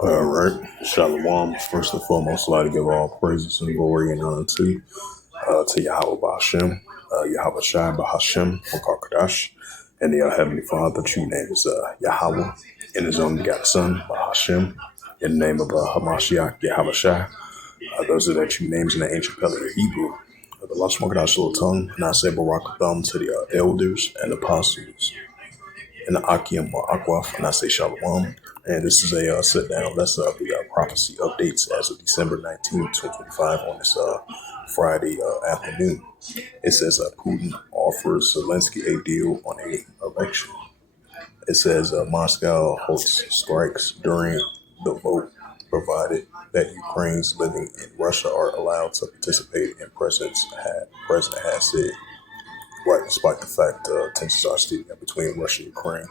All right, Shalom. First and foremost, I'd like to give all praises and glory and honor to Yahweh Ba'Hashem, Yahweh Shai Ba'Hashem, Wakar and the Heavenly Father. True name is Yahweh, and His only begotten Son, Ba'Hashem, in the name of Hamashiach, Yahweh Shai. Those are the true names in the ancient Paleo Hebrew. The Lashon Kodash little tongue, and I say Barak Thumb to the elders and apostles, and the Akim or Akwaf, and I say Shalom. And this is a sit down. That's the prophecy updates as of December 19th, 2025 on this Friday afternoon. It says Putin offers Zelensky a deal on a election. It says Moscow hosts strikes during the vote, provided that Ukrainians living in Russia are allowed to participate in president has said. Right, despite the fact tensions are steeping up between Russia and Ukraine,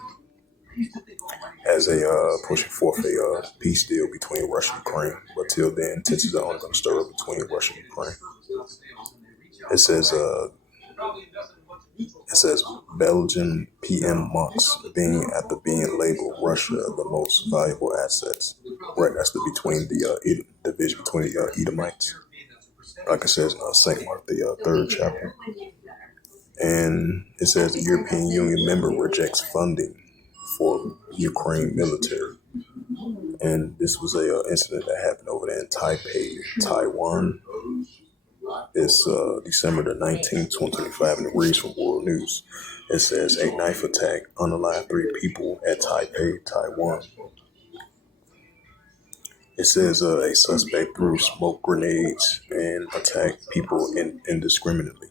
as a pushing forth a peace deal between Russia and Ukraine. But till then, tensions are only going to stir up between Russia and Ukraine. It says Belgian PM mocks being labeled Russia the most valuable assets. Right, that's between the division between the Edomites. Like it says in St. Mark, the third chapter. And it says the European Union member rejects funding for Ukraine military. And this was a incident that happened over there in Taipei, Taiwan. It's December the 19th, 2025, and it reads from World News. It says a knife attack unalived 3 people at Taipei, Taiwan. It says a suspect threw smoke grenades and attacked people indiscriminately.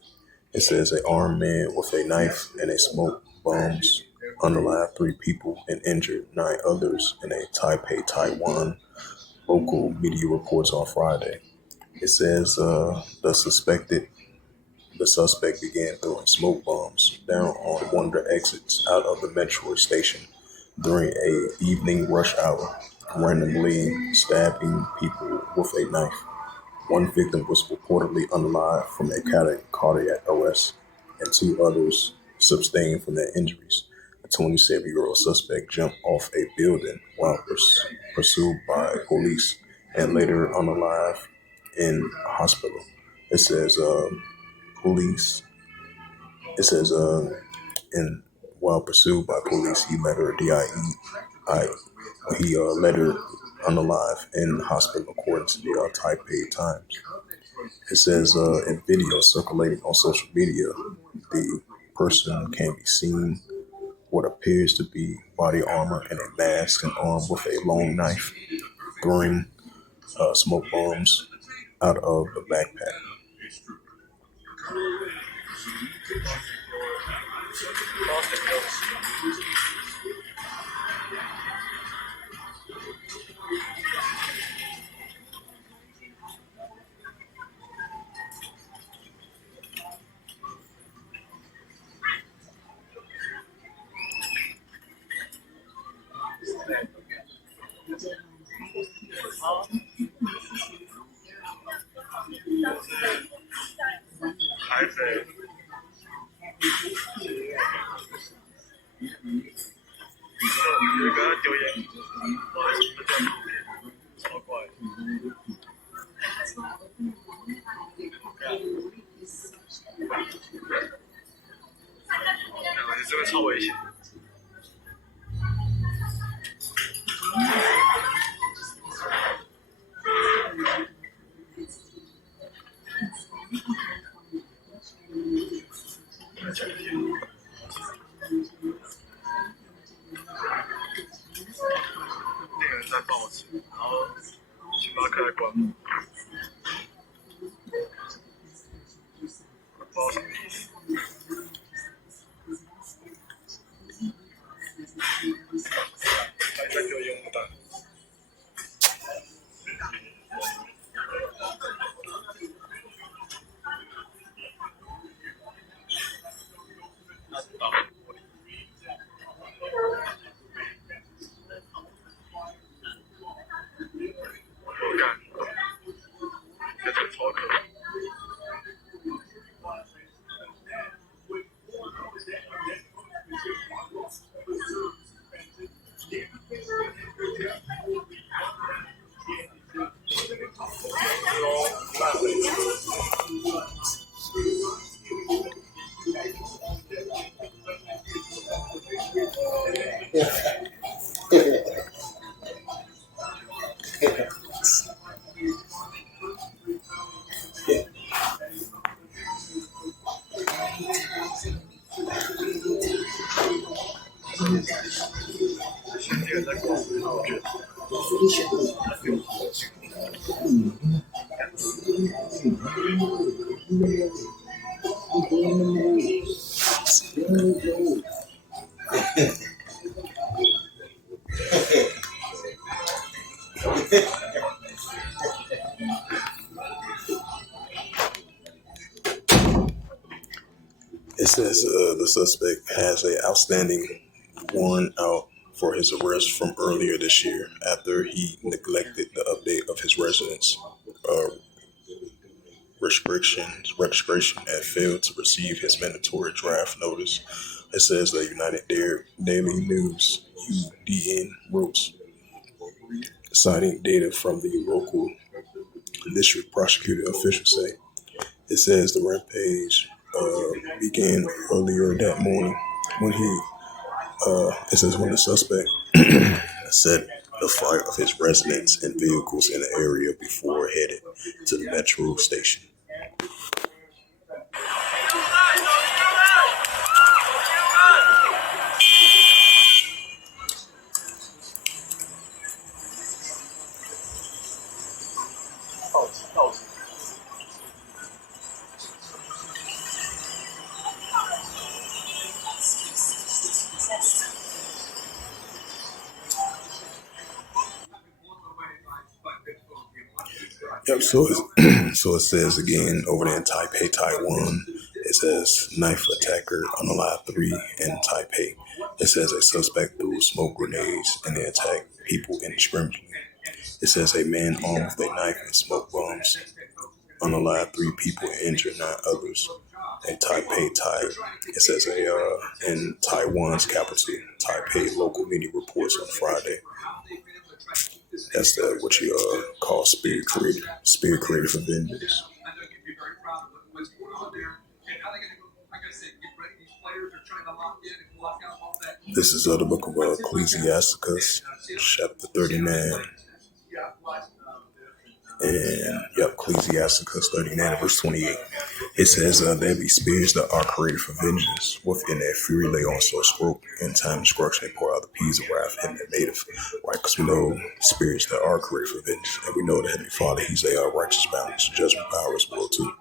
It says an armed man with a knife and a smoke bombs unalived 3 people and injured 9 others in a Taipei, Taiwan. Local media reports on Friday. It says the suspect began throwing smoke bombs down on one of the exits out of the metro station during a evening rush hour, randomly stabbing people with a knife. One victim was reportedly unalive from a cardiac arrest, and 2 others sustained from their injuries. A 27-year-old suspect jumped off a building while pursued by police and later unalive in a hospital. It says police. It says in while pursued by police, he let her He let her unalive in the hospital, according to the Taipei Times. It says in video circulating on social media, the person can be seen what appears to be body armor and a mask and armed with a long knife, throwing smoke bombs out of the backpack. It says the suspect has an outstanding warrant out for his arrest from earlier this year after he neglected the update of his residence uh, registration and failed to receive his mandatory draft notice. It says the United Daily News (UDN) wrote, citing data from the local district prosecutor officials say. It says the rampage began earlier that morning when it says when the suspect set the fire of his residence and vehicles in the area before headed to the metro station. Yep. So it says again over there in Taipei, Taiwan. It says knife attacker unalive 3 in Taipei. It says a suspect threw smoke grenades and they attacked people indiscriminately. It says a man armed with a knife and smoke bombs unalive 3 people and injured 9 others. In Taipei, it says in Taiwan's capital, Taipei, local media reports on Friday. That's what you call spirit creative for vengeance. This is the book of Ecclesiasticus, chapter 39. And Ecclesiasticus 39, verse 28. It says, there be spirits that are created for vengeance. Within their fury lay on so spoke. In time destruction they pour out the peas of wrath him that made it. Right, because we know spirits that are created for vengeance. And we know the Heavenly Father, He's a righteous balance, judgment power as well too.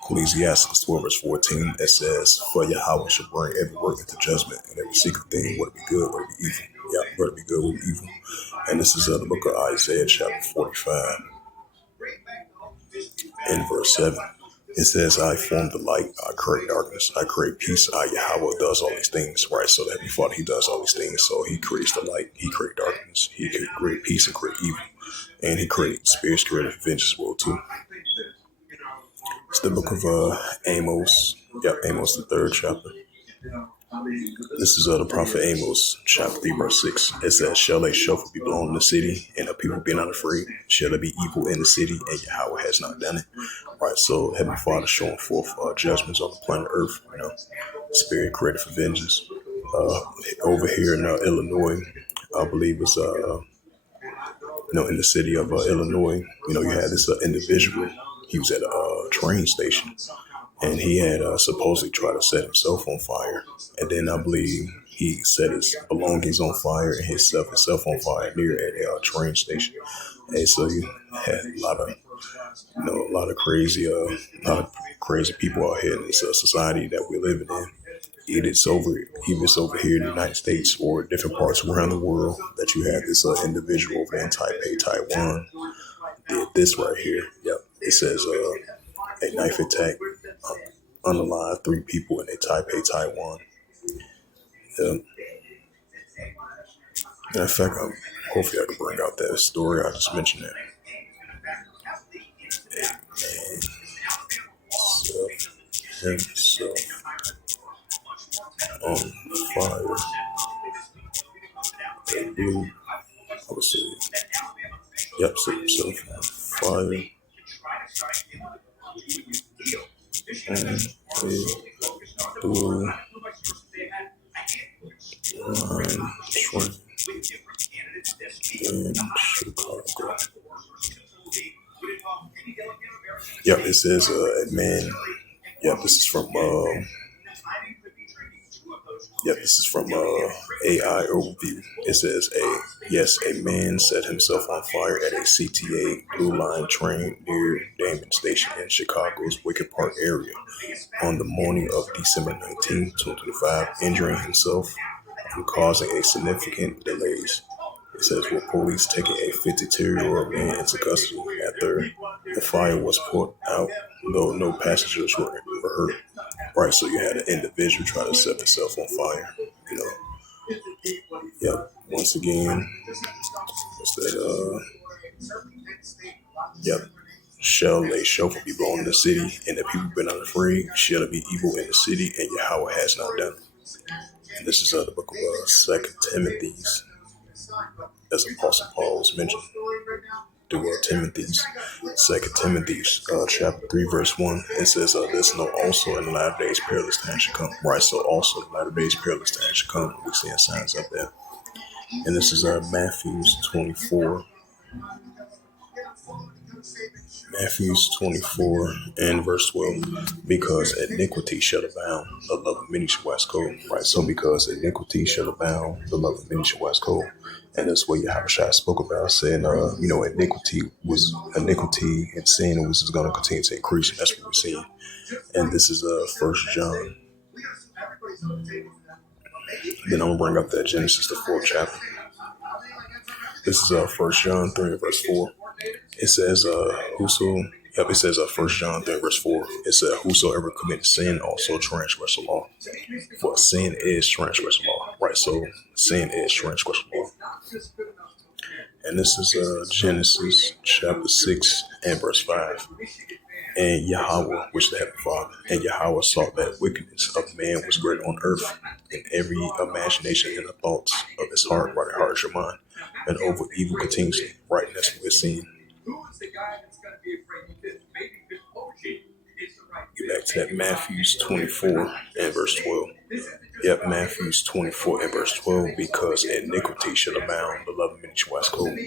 Ecclesiasticus 12, verse 14, it says, for Yahweh shall bring every work into judgment, and every secret thing, whether it be good, whether it be evil. Yeah, whether it be good, whether it be evil. And this is the book of Isaiah, chapter 45. In verse 7, it says, I form the light, I create darkness, I create peace, I Yahweh does all these things, right? So that Heavenly Father, He does all these things. So He creates the light, He creates darkness, He can create peace and create evil. And He creates spirits created vengeance as well too. It's the book of Amos. Amos, the 3rd chapter. This is the prophet Amos, chapter 3, verse 6. It says, shall a shofar be blown in the city, and the people be not afraid? Shall there be evil in the city, and Yahweh has not done it? Right, so Heavenly Father showing forth judgments on the planet Earth, spirit created for vengeance. Over here in Illinois, I believe it's in the city of Illinois, you had this individual. He was at a train station, and he had supposedly tried to set himself on fire. And then I believe he set his belongings on fire and himself on fire near at a train station. And so you had a lot of crazy people out here in this society that we're living in. Even over here in the United States or different parts around the world, that you have this individual over in Taipei, Taiwan, did this right here. Yep. It says a knife attack unalive 3 people in Taipei, Taiwan. Yep. In fact, hopefully I can bring out that story. I just mentioned that. Himself on fire. And blue. I would say, set himself on fire. And a blue line train in Chicago. It says a man. This is from Yeah, this is from AI Overview. It says, a man set himself on fire at a CTA Blue Line train near Damon Station in Chicago's Wicker Park area on the morning of December 19, 2025, injuring himself and causing a significant delays. It says, with police taking a 52-year-old man into custody after the fire was put out, though no passengers were hurt. Right, so you had an individual try to set themselves on fire. You know, yep. Once again, what's that? Yep. Shall a chauffeur be blown in the city, and the people been unafraid? Shall it be evil in the city, and Yahweh has not done? And this is the book of Second Timothy's, as Apostle Paul was mentioned. To Timothy's, Second Timothy's, chapter 3, verse 1. It says, "This know also in the latter days perilous times should come." Right. So also in the latter days perilous times should come. We're seeing signs up there. And this is Matthew's 24. Matthew's 24 and verse 12, because iniquity shall abound, the love of many shall wax cold. Right, so because iniquity shall abound, the love of many shall wax cold. And that's what Yahushua spoke about, saying, iniquity and sin was going to continue to increase, and that's what we're seeing. And this is First John. Then I'm going to bring up that Genesis, the 4th chapter. This is First John 3 and verse 4. It says, it says 1 John 3 verse 4. It said, whosoever commits sin also transgress the law. For sin is transgress the law. Right, so sin is transgress the law. And this is Genesis chapter 6 and verse 5. And Yahweh, which is the heavenly Father, and Yahweh saw that wickedness of man was great on earth, and every imagination and the thoughts of his heart, right, heart is your mind, and over evil continuously. Right, and that's what we're seeing. Get back to that Matthew's 24 and verse 12. Yep, Matthew's 24 and verse 12, because iniquity shall abound, the love of many shall wax cold.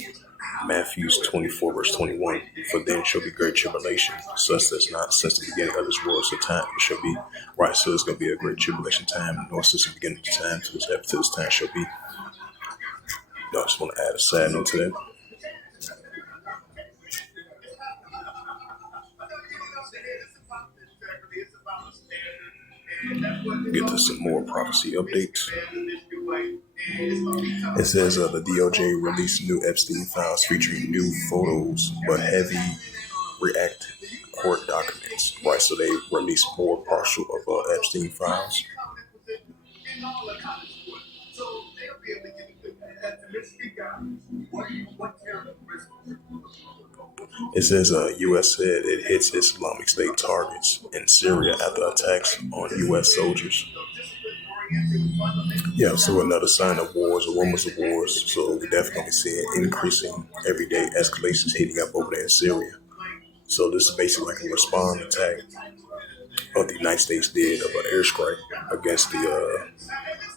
Matthew's 24 verse 21, for then shall be great tribulation, such as not since the beginning of this world, so time it shall be. Right, so it's going to be a great tribulation time, nor since the beginning of the time to this time shall be. I just want to add a side note to that. Get to some more prophecy updates. It says the DOJ released new Epstein files featuring new photos but heavy react court documents. Right, so they released more partial of Epstein files. It says U.S. said it hits Islamic State targets in Syria after attacks on U.S. soldiers. Yeah, so another sign of wars or rumors of wars. So we're definitely seeing increasing everyday escalations heating up over there in Syria. So this is basically like a response attack of the United States did of an airstrike against the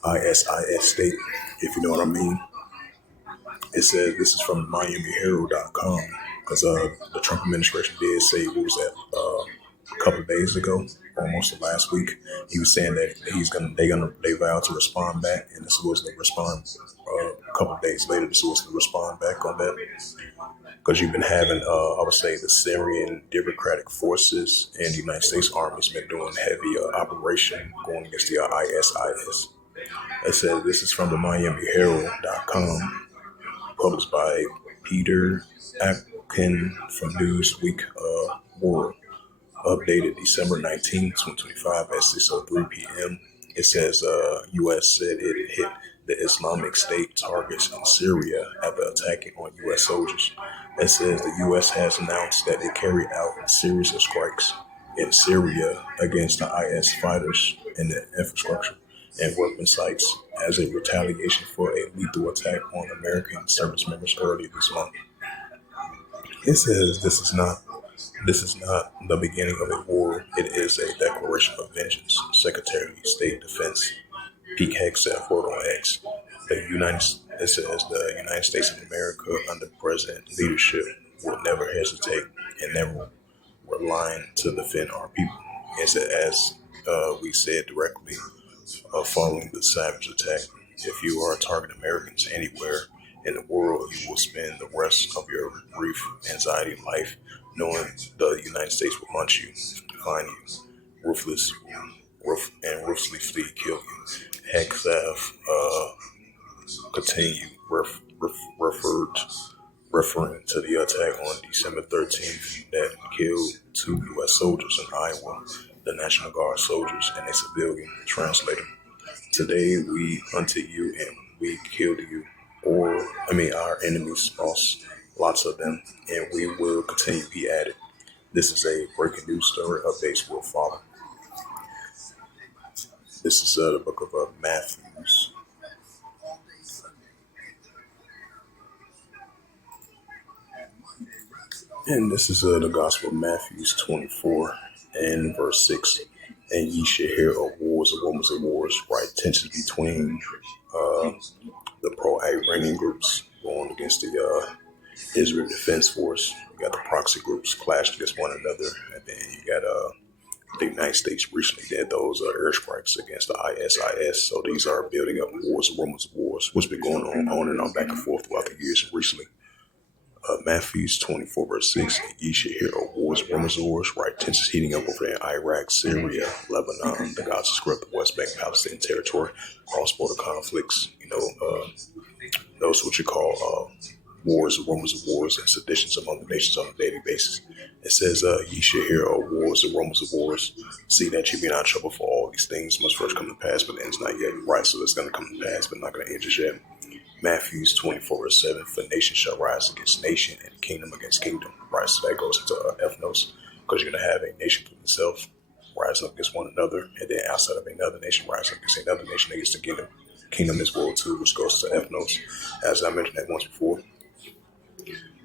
ISIS state, if you know what I mean. It says this is from MiamiHerald.com, because the Trump administration did say, what was that, a couple of days ago, almost last week, he was saying that they vowed to respond back, and this was the response. A couple of days later, this was the respond back on that, because you've been having, I would say, the Syrian Democratic Forces and the United States Army has been doing heavy operation going against the ISIS. It says this is from the MiamiHerald.com. Published by Peter Atkin from Newsweek World. Updated December 19, 2025 at 6:03 p.m. It says U.S. said it hit the Islamic State targets in Syria after attacking on U.S. soldiers. It says the U.S. has announced that it carried out series of strikes in Syria against the IS fighters and the infrastructure and weapon sites as a retaliation for a lethal attack on American service members earlier this month. It says this is not the beginning of a war. It is a declaration of vengeance. Secretary of State Defense Pete Hegseth wrote on X. It says the United States of America under President leadership will never hesitate and never resign to defend our people. It said, as we said directly, following the savage attack. If you are targeting Americans anywhere in the world, you will spend the rest of your brief anxiety life knowing the United States will hunt you, find you, ruthless, and ruthlessly flee, kill you. Hexaf continue referred referring to the attack on December 13th that killed two U.S. soldiers in Iowa, the National Guard soldiers and a civilian translator. Today we hunted you and we killed you, our enemies lost lots of them, and we will continue, he added. This is a breaking news story. Updates will follow. This is the book of Matthews. And this is the Gospel of Matthew 24 and verse 6. And ye shall hear of wars and rumors of wars, right? Tensions between the pro-Iranian groups going against the Israel Defense Force. You got the proxy groups clashed against one another. And then you got the United States recently did those airstrikes against the ISIS. So these are building up wars and rumors of wars, which has been going on and on back and forth throughout the years recently. Matthew 24 verse 6, ye shall hear of wars, rumors of wars, right? Tensions heating up over there in Iraq, Syria, Lebanon, the Gaza Strip, the West Bank, Palestinian territory, cross-border conflicts, those what you call wars, rumors of wars, and seditions among the nations on a daily basis. It says, ye shall hear of wars and rumors of wars. See that you be not in trouble for all these things must first come to pass, but the end's not yet. Right, so it's going to come to pass, but not going to end just yet. Matthew 24 verse 7, for nation shall rise against nation and kingdom against kingdom. Right, so that goes into ethnos, because you're going to have a nation for itself rising up against one another, and then outside of another nation rising up against another nation against the kingdom. Kingdom is world too, which goes to ethnos. As I mentioned that once before,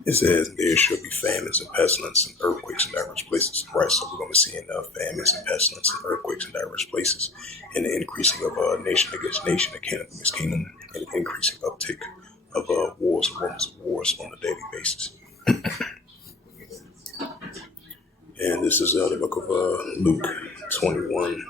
it says there shall be famines and pestilence and earthquakes in diverse places. Right, so we're going to be seeing famines and pestilence and earthquakes in diverse places, and the increasing of nation against nation, and kingdom against kingdom, and the increasing uptick of wars and rumors of wars on a daily basis. And this is the book of Luke 21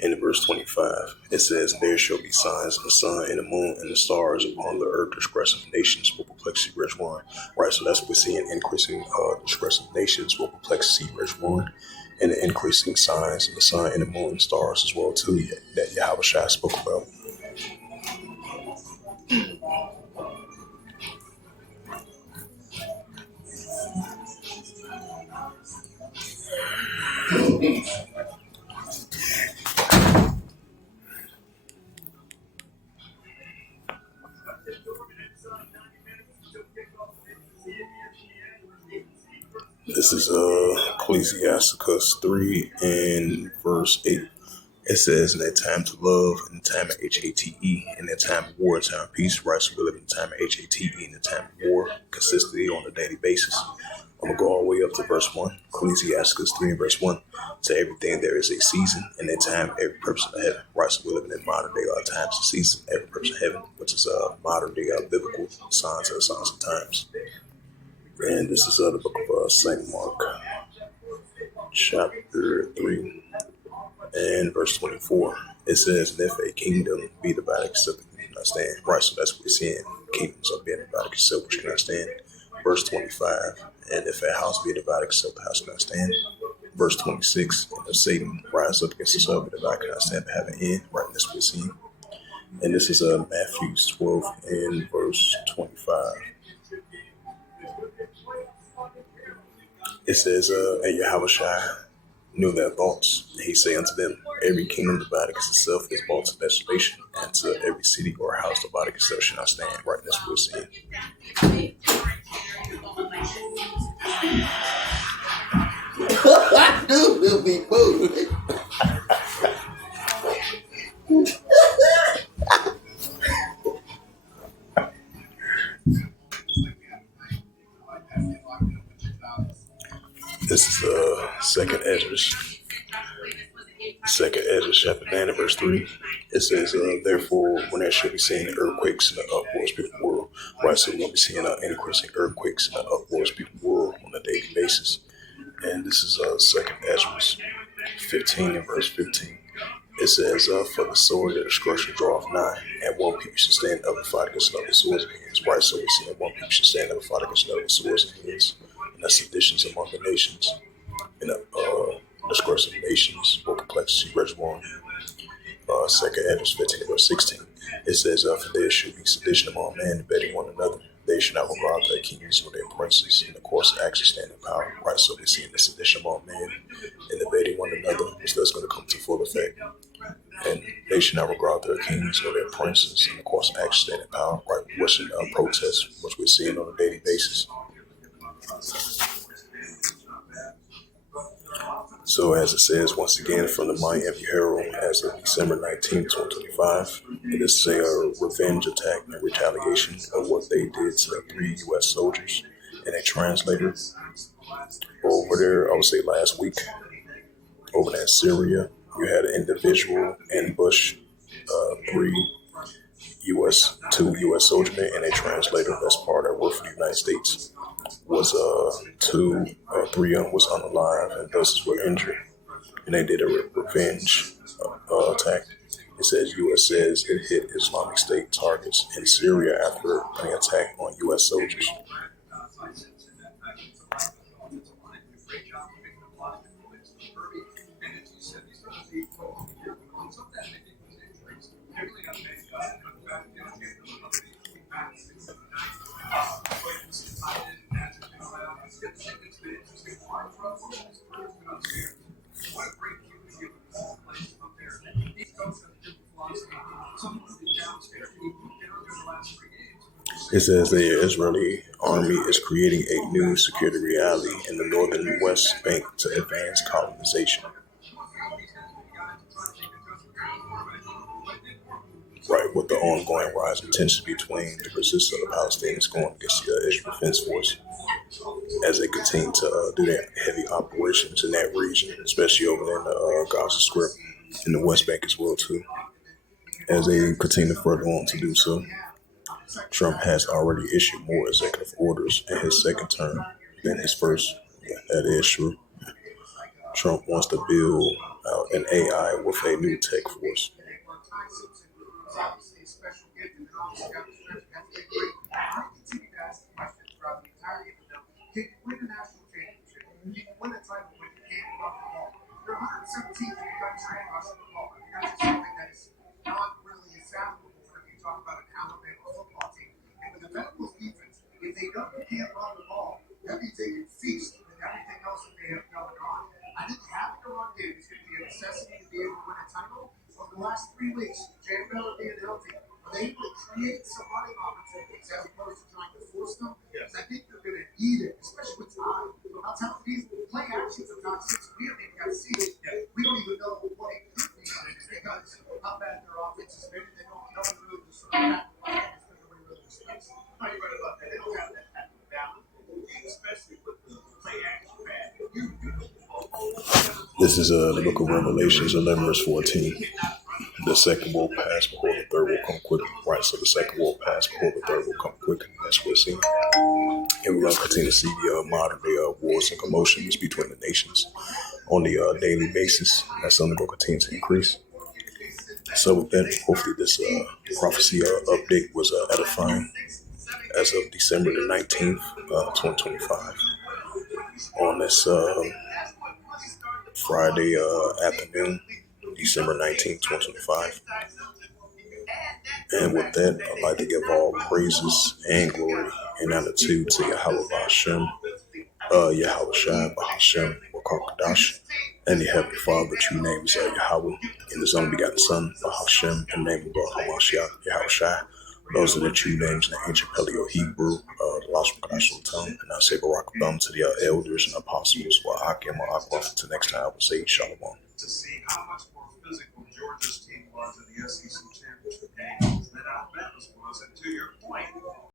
and verse 25. It says, there shall be signs in the sun and the moon and the stars upon the earth. Disgressive nations will perplex rich one. Right, so that's what we're seeing, increasing disgressive nations will perplex rich one, and the increasing signs in the sun and the moon and stars as well too, that Yahweh Shai spoke about. This is Ecclesiasticus 3 and verse 8. It says, in that time to love, in the time of HATE, in that time of war, in time of peace, right? So we live in the time of HATE, in the time of war, consistently on a daily basis. I'm going to go all the way up to verse 1. Ecclesiasticus 3 and verse 1. To everything there is a season, and a time every purpose of heaven. Right, so we're living in modern day times of season, every purpose of heaven, which is modern day biblical signs of the signs of times. And this is the book of St. Mark, chapter 3 and verse 24. It says, and if a kingdom be divided, except it cannot stand. Right, so that's what we're seeing. Kingdoms are being divided, except which cannot stand. Verse 25. And if a house be divided, except the house cannot stand. Verse 26. And if Satan rise up against himself, and divided cannot stand, but have an end. Right, that's what we're seeing. And this is Matthew 12 and verse 25. It says, and Yahweh Shai knew their thoughts. And he say unto them, every kingdom divided against itself is brought to desolation, and to every city or house divided against itself shall not stand. Right, that's what we're seeing. I knew we'll be moving. This is second Ezra chapter 9 and verse 3. It says, therefore, when there shall be seen earthquakes in the upwards people world. Right, so we're going to be seeing increasing earthquakes in the upwards people world on a daily basis. And this is second Ezra 15 and verse 15. It It says, for the sword that destruction draweth nigh, and one people should stand up and fight against another with swords and hands. Right, so we see that one people should stand up and fight against another with swords and hands. And that's seditions among the nations. And discourse of nations, book of Ecclesiastes, verse 1. Second Edwards 15 verse 16. It says, for there should be sedition among men, debating one another. They should not regard their kings or their princes in the course of action stand in power. Right, so we see the sedition among men and debating one another, which that's going to come to full effect. And they should not regard their kings or their princes in the course of action stand in power. Right, which is protest, which we're seeing on a daily basis. So as it says, once again, from the Miami Herald, as of December 19th, 2025, it is a revenge attack and retaliation of what they did to the 3 U.S. soldiers and a translator over there, I would say last week, over there in Syria. You had an individual ambush 2 U.S. soldiermen and a translator that's part of work for the United States. Was 3 of them was unalive and others were injured, and they did a revenge attack. It says U.S. says it hit Islamic State targets in Syria after an attack on U.S. soldiers. It says the Israeli army is creating a new security reality in the northern West Bank to advance colonization. Right, with the ongoing rise in tension between the resistance of the Palestinians going against the Israel Defense Force as they continue to do their heavy operations in that region, especially over in the Gaza Strip, in the West Bank as well too, as they continue further on to do so. Trump has already issued more executive orders in his second term than his first. Yeah, that is true. Trump wants to build out an AI with a new tech force. This is the book of Revelations 11 verse 14. The second will pass, behold, the third will come quickly. Right, so the second will pass, behold, the third will come quickly. That's what we're seeing. And we're going to continue to see the modern day wars and commotions between the nations on the daily basis. That's only going to continue to increase. So with that, hopefully this prophecy update was edifying as of December the 19th, 2025. On this Friday afternoon, December 19th, 2025. And with that, I'd like to give all praises and glory and honor to Yahweh Hashem, Yahweh Shai, Bahashem, Wakakadash, and the Heavenly Father, true name is Yahweh, and His only begotten Son, Bahashem, and the name of Hamashiach, Yahweh Shai. Those are the true names in the ancient Paleo Hebrew, the Lost Makadash tongue. And I say Barak Thumb to the elders and apostles, while Akim or Aqua. Until next time, I will say Shalom. To see how much more physical Georgia's team was in the SEC